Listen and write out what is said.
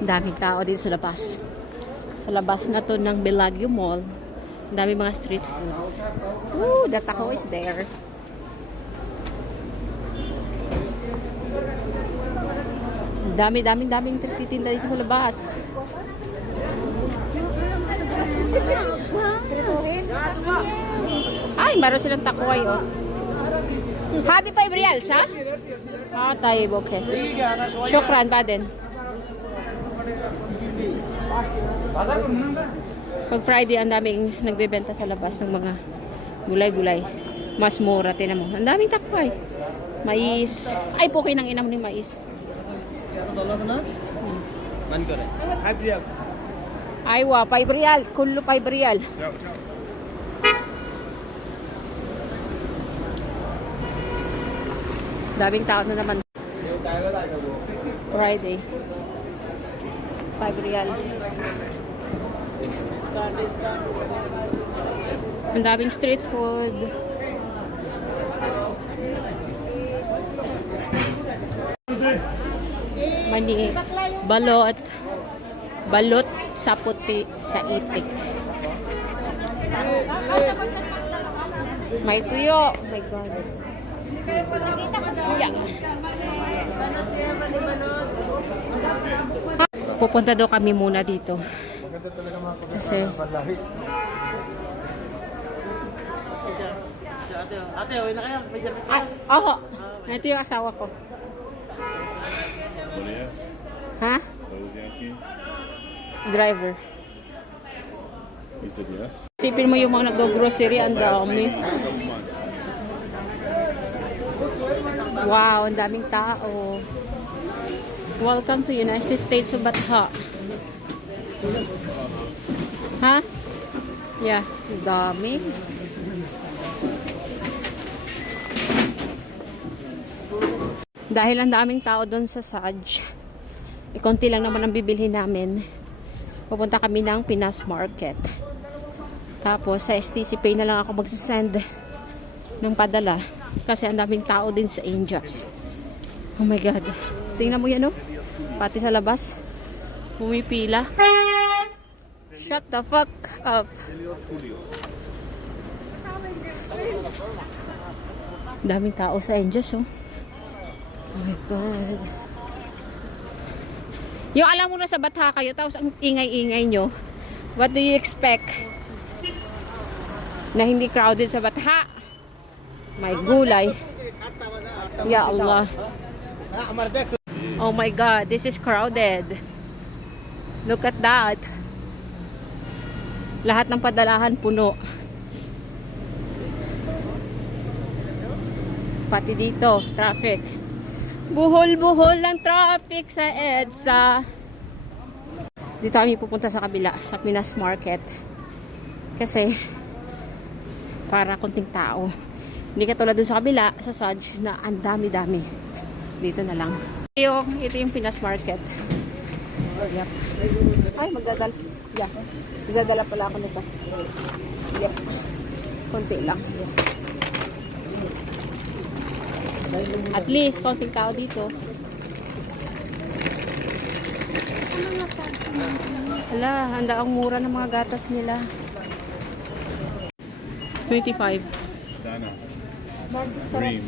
Daming tao dito sa labas. Sa labas na to ng Bellagio Mall. Dami mga street food. Ooh, the taco is there. Daming titinda dito sa labas. Ay, meron silang takoy, oh. Hadi 5 reals, ha? Ah, tayo, okay. Shukran, Baden. Pag Friday, ang daming nagbebenta sa labas ng mga gulay-gulay. Mas mura, tinan mo. Ang daming takoy. Mais. Ay, pukin ang inam ni mais. Aywa, 5 real. Kullo 5 real. Daming tao na naman. Friday. 5 real. Ang daming street food. Mani, balot sa puti sa itik. May tuyo. Oh my God. Yeah. Pupunta daw kami muna dito. Kasi ate, uwi na kayo. May service kayo. Oo. Ito yung asawa ko. Ha? Driver. He said yes. Sipin mo yung mga nag-grocery, ang dami. Wow, ang daming tao. Welcome to United States of Batha. Ha? Yeah, ang dami. Dahil ang daming tao doon sa Saj, konti lang naman ang bibilhin namin. Pupunta kami ng Pinas Market. Tapos sa STC Pay na lang ako magsasend ng padala. Kasi ang daming tao din sa Angels. Oh my God. Tingnan mo yan, oh. Pati sa labas. Pumipila. Shut the fuck up. Daming tao sa Angels, oh. Oh my God. Yung alam mo na sa Batha kayo, tapos ang ingay-ingay nyo, what do you expect? Na hindi crowded sa Batha? May gulay. Ya Allah. Oh my God, this is crowded. Look at that. Lahat ng padalahan puno. Pati dito, traffic. Buhol-buhol ng traffic sa EDSA. Dito kami pupunta sa kabila, sa Pinas Market. Kasi, para konting tao. Hindi katulad dun sa kabila, sa Saj, na ang dami-dami. Dito na lang. Ito yung Pinas Market. Yep. Ay, magdadala. Yeah. Magdadala pala ako nito. Yep. Konti lang. Yeah. At least, konting tao dito. Hala, handa ang mura ng mga gatas nila. 25. Dana. Dream.